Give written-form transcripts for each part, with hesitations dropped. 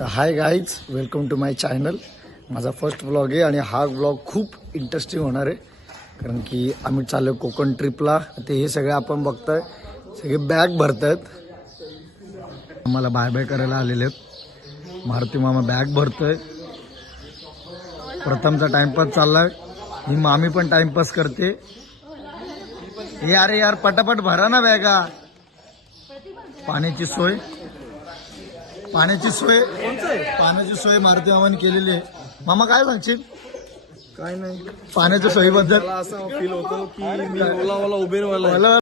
तर hi guys, welcome to my channel. माझा first blog आहे आणि हा ब्लॉग खूप इंटरेस्टिंग होणार आहे कारण की आम्ही चाललो कोकण ट्रिपला. ते हे सगळे आपण बघताय, सगळे बॅग भरत आहेत. आम्हाला बाय बाय करायला आलेले आहेत. मारुती मामा बॅग भरतोय. प्रथमचा टाइमपास चाललाय, ही मामी पण टाइमपास करते. हे अरे यार पटापट भरा ना बॅगा. पाण्याची सोय मारुती मामाने केलेली आहे. मामा काय सांगशील? काय नाही, पाण्याच्या सोयीबद्दल असं फील होतं की मी ओलावाला उबेरवाला.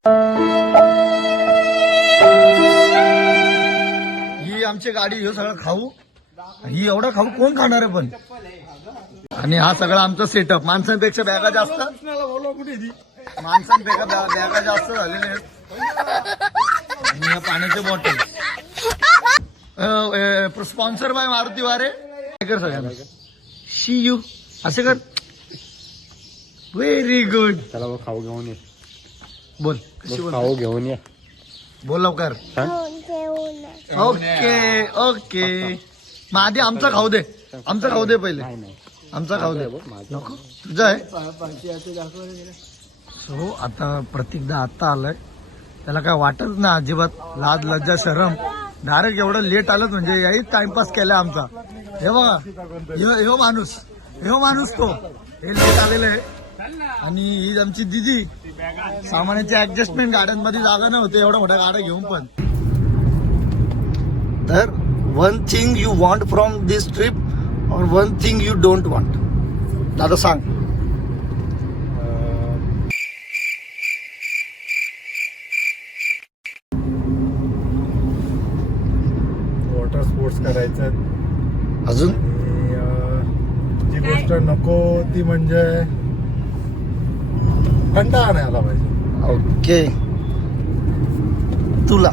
ही आमची गाडी, हे सगळं खाऊ, ही एवढा खाऊ कोण खाणार आहे पण. आणि हा सगळा आमचा सेटअप. माणसांपेक्षा बॅगा जास्त, माणसांपेक्षा बॅगा जास्त झालेले आहेत. आणि या पाण्याचे बॉटल स्पॉन्सर बाय मारुती वारे. कर सगळ्यांना शी यू असे कर. Very good. त्याला खाऊ घेऊन ये. बोल कशी बोल, खाऊ घेऊन ये. बोल लवकर. Okay okay. मग आधी आमचा खाऊ दे, आमचा खाऊ दे पहिले. आमचा खाऊ दे. नको तुझा आहे. सो आता प्रतीकदा आता आलाय, त्याला काय वाटत ना अजिबात. लाज लज्जा शरम. डायरेक्ट एवढं लेट आलं म्हणजे याही टाइमपास केलाय आमचा. हे बघा, ह्यो माणूस तो हे लेट आलेलं आहे. आणि ही आमची दिदी. सामान्याची ऍडजस्टमेंट गाड्यांमध्ये जागा नव्हते एवढ्या मोठ्या गाड्या घेऊन पण. तर one thing you want from this trip or one thing you don't want. दादा सांग. वॉटर स्पोर्ट्स करायचं. अजून जी गोष्ट नको ती म्हणजे कंटाळा नाही आला पाहिजे. ओके. तुला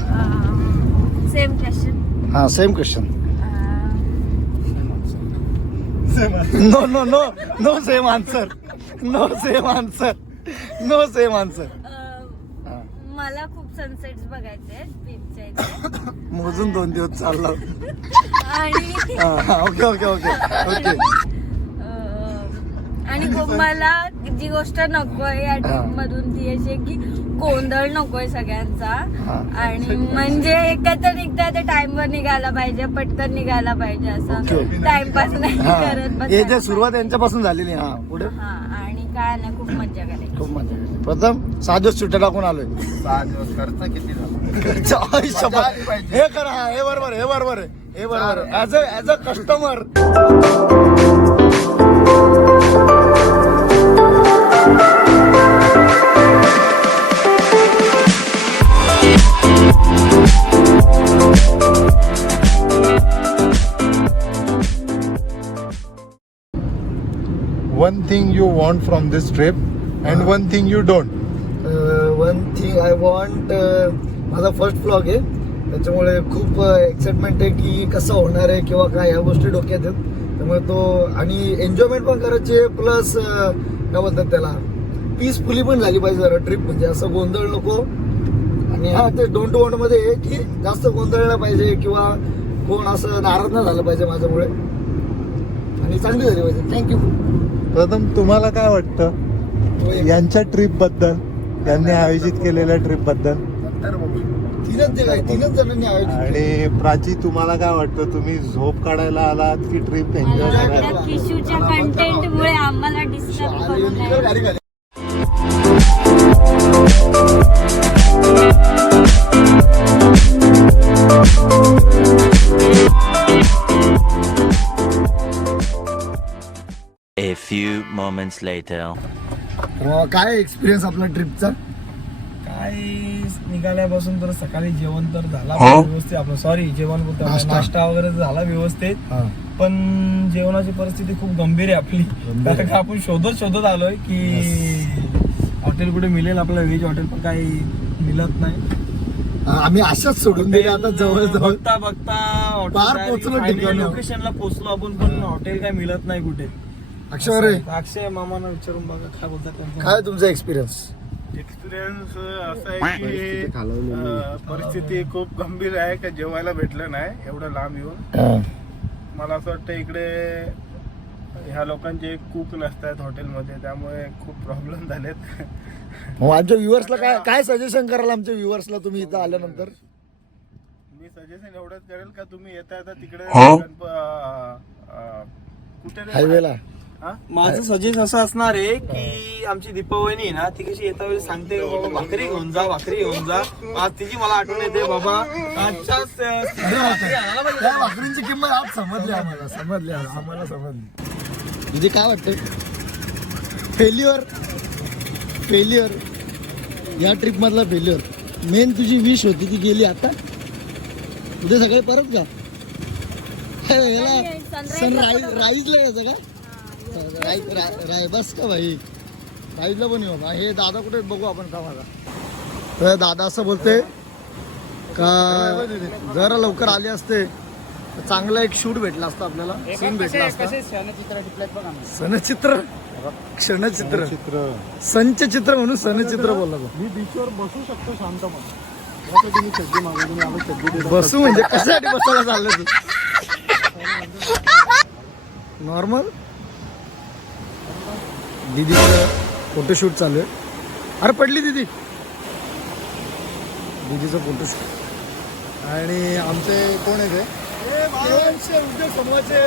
सेम क्वेश्चन. हा same question. No no no no same answer. No same answer. No same answer. मला खूप सनसेट्स बघायचे बीचच्या इथे. मोजून 2 दिवस चालला. आणि ओके ओके ओके ओके. आणि मला जी गोष्ट नकोय या ट्रिप मधून ती अशी आहे की गोंधळ नकोय सगळ्यांचा. आणि म्हणजे एकदा ते टाइमवर निघायला पाहिजे, पटकन निघायला पाहिजे. असं टाइमपास नाही करत हे जे सुरुवात यांच्यापासून झालेली. हा पुढे. हा आणि काय नाही, खूप मज्जा करायची. खूप मजा येते. प्रथम 6 दिवस सुट्ट्या टाकून आलोय. 6 दिवस खर्च किती झाला? हे करा. हा हे बरोबर आहे, हे बरोबर आहे, हे बरोबर आहे. As a customer. One thing you want from this trip and one thing you don't. One thing I want. माझा फर्स्ट ब्लॉग आहे त्याच्यामुळे खूप एक्साइटमेंट आहे की कसं होणार आहे किंवा काय, ह्या गोष्टी डोक्यात आहेत. त्यामुळे तो आणि एन्जॉयमेंट पण करायचे, प्लस काय बोलतात त्याला, पीसफुली पण झाली पाहिजे जरा ट्रिप. म्हणजे असं गोंधळ नको. आणि हा ते डोंट वॉन्ट मध्ये आहे की जास्त गोंधळला पाहिजे किंवा कोण असं नाराज नाही झालं पाहिजे माझ्यामुळे. आणि चांगली झाली पाहिजे. थँक्यू. प्रथम तुम्हाला काय वाटतं यांच्या ट्रिप बद्दल, यांनी आयोजित केलेल्या ट्रिप बद्दल? तीनच जणांनी आयोजित. आणि प्राची, तुम्हाला काय वाटतं? तुम्ही झोप काढायला आलात की ट्रिप एन्जॉय करायला? किशूच्या कंटेंट मुळे आम्हाला डिस्टर्ब करू नये. A few moments later. काय एक्सपिरियन्स आपला ट्रिपचा? काय निघाल्यापासून तर सकाळी जेवण तर झाला व्यवस्थित. आपलं सॉरी जेवण बोलतो, नाश्ता वगैरे झाला व्यवस्थित. पण जेवणाची परिस्थिती खूप गंभीर आहे आपली. कारण का आपण शोधत आलोय की हॉटेल कुठे मिळेल आपल्याला, व्हेज हॉटेल, पण काही मिळत नाही. आम्ही अशाच सोडून दिले आता. जवळ बघता पोहोचलो ठिकाणी. लोकेशनला पोहोचलो आपण, पण हॉटेल काय मिळत नाही कुठे. अक्षय मामांना विचारून बघा काय बोलतात त्यांचं. काय तुमचा एक्सपिरियन्स? एक्सपिरियन्स असा आहे की परिस्थिती खूप गंभीर आहे का जेवायला भेटलं नाही एवढं लांब येऊन. मला असं वाटतं इकडे ह्या लोकांचे कुक नसतात हॉटेलमध्ये, त्यामुळे खूप प्रॉब्लेम झालेत. हो, आमच्या व्ह्युअर्सला काय सजेशन कराल आमच्या व्ह्युअर्सला तुम्ही इथं आल्यानंतर? मी सजेशन एवढंच करेल का तुम्ही येता येता तिकडे कुठे हायवेला माझं सजेस्ट असं असणार आहे की आमची दीपावली ना ती कशी येता वेळी सांगते की बाबा भाकरी घेऊन जा, भाकरी घेऊन जा. आज तिची मला आठवण येते बाबा आजच्याच त्या भाकरींची किंमत आज समजली आम्हाला समजली. तुझे काय वाटतं? फेल्युअर या ट्रिप मधला फेल्युअर. मेन तुझी विश होती ती गेली. आता उद्या सकाळी परत का राईजला यायचं का? राय बस का भाई, राईजला पण येऊ. हे दादा कुठे बघू आपण का मला. तर दादा असं बोलते का जरा लवकर आले असते तर चांगला एक शूट भेटला असता आपल्याला, सीन भेटला असता. सनचित्र संचचित्र म्हणून सनचित्र बोलला तो. मी बीचवर बसू शकतो शांतपणे. त्यासाठी मी चड्डी मागवली, आम्ही चड्डी देतो. बसू म्हणजे कशासाठी बसायला चाललं तू? नॉर्मल दीदीचं फोटोशूट चालू आहे. अरे पडली दीदीचं फोटोशूट. आणि आमचे कोण आहे ते? उद्योग समूहाचे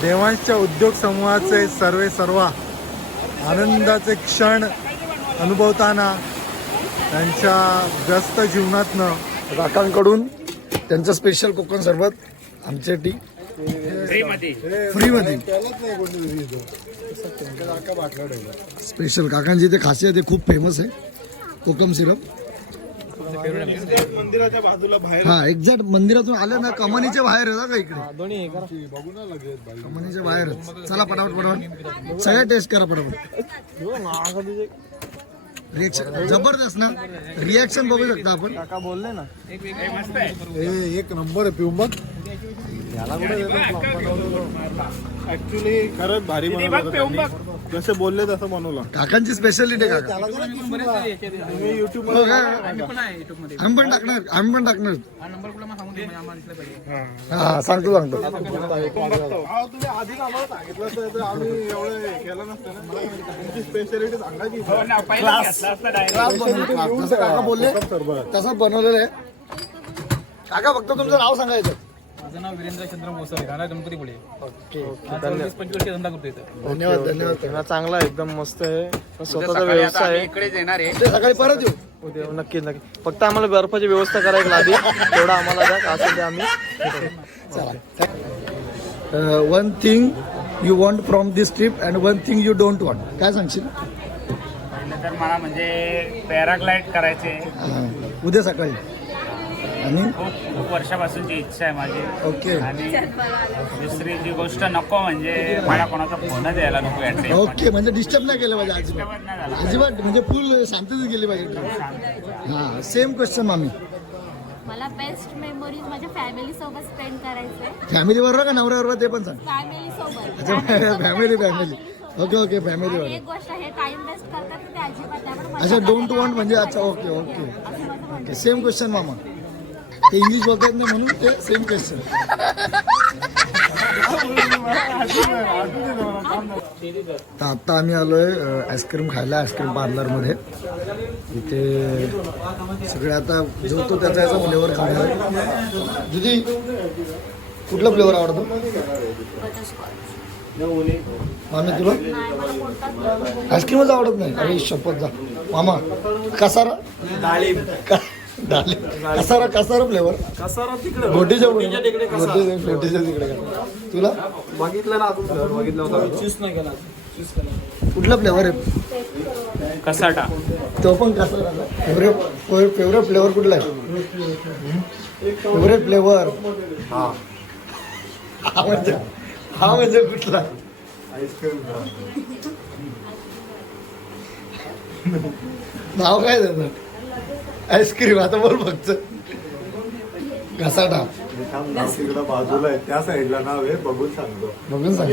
देवांशच्या उद्योग समूहाचे सर्व आनंदाचे क्षण अनुभवताना त्यांच्या व्यस्त जीवनातनं काकांकडून त्यांचं स्पेशल कोकण सरबत आमच्यासाठी फ्रीमध्ये स्पेशल. काकांची ते खासियत आहे, खूप फेमस आहे कोकम सिरप. मंदिराच्या बाजूला बाहेर हा एक्झॅक्ट मंदिरातून आले ना कमानीच्या बाहेर आहे का इकडे, कमानीच्या बाहेरच. चला पटापट सगळ्या टेस्ट करा पटापट. रिएक्शन जबरदस्त ना, रिएक्शन बघू शकता आपण. काका बोलले ना एक नंबर आहे पिऊन बघ. ऍक्च्युली खरंच भारी बनवलं. जसे बोलले तसं बनवलं. काकांची स्पेशालिटी काका. मी युट्यूब हो का? आम्ही पण टाकणार. हा सांगतो तुम्ही आधीच आम्हाला सांगितलं असतं तर आम्ही एवढं केलं नसतं ना. तुमची स्पेशालिटी सांगायची. जसं काका बोलले तसं बनवलेलं आहे. काका फक्त तुमचं नाव सांगायचं. माझं नाव वीरेंद्र चंद्र मोसरे, राहणार गणपती पुढे. धन्यवाद. चांगला एकदम मस्त आहे. स्वतःचा व्यवसाय आहे. इकडेच येणार आहे. ते सकाळी परत येऊ. उद्या नक्की फक्त आम्हाला बर्फाची व्यवस्था करायला लागली तेवढा आम्हाला द्या. असं ते आम्ही one thing you want from this trip and one thing you don't want. काय सांगशील? पहिलं तर मला म्हणजे पॅराग्लाइड करायचे उद्या सकाळी. आणि खूप वर्षापासूनची इच्छा आहे माझी. ओके आणि दुसरी जी गोष्ट नको म्हणजे मला कोणाचा फोन द्यायला नको या ट्रिपमध्ये. ओके म्हणजे डिस्टर्ब नाही केलं पाहिजे अजिबात. नाही झाला. अजिबात म्हणजे फुल शांततेत गेली पाहिजे. हां सेम क्वेश्चन मामी. मला बेस्ट मेमोरीज माझ्या फॅमिली सोबत स्पेंड करायचे. फॅमिली बरोबर का नवऱ्याबरोबर ते पण सांग. फॅमिली सोबत. अच्छा फॅमिली ओके फॅमिली बरोबर. एक गोष्ट हे टाइम वेस्ट करतात ते अजिबात नाही. पण अच्छा डोंट वॉन्ट म्हणजे अच्छा ओके सेम क्वेश्चन मामा. ते इंग्लिश बोलतात नाही म्हणून ते सेम क्वेश्चन. तर आता आम्ही आलोय आईस्क्रीम खायला आईस्क्रीम पार्लरमध्ये. इथे सगळे आता जो तो त्याचा याचा फ्लेवर खाणार. दीदी कुठला फ्लेवर आवडतो मामी तुला? आईस्क्रीमच आवडत नाही? अरे शपथ जा मामा. कसारा कसारा फ्लेवर. कसारा तिकडे गोटीच्या तिकडे तुला बघितलं ना अजून फ्लेवर बघितला होता. चूज नाही केला. कुठला फ्लेवर आहे? कसाटा. तो पण कसारा. फेवरेट फ्लेवर कुठला आहे? फेवरेट फ्लेवर हा म्हणजे कुठला? नाव काय त्याचं? आईस्क्रीम. आता बोल फक्त. घसाटा बाजूला आहे त्या साईडला नाव आहे बघून सांगतो. बघून सांग.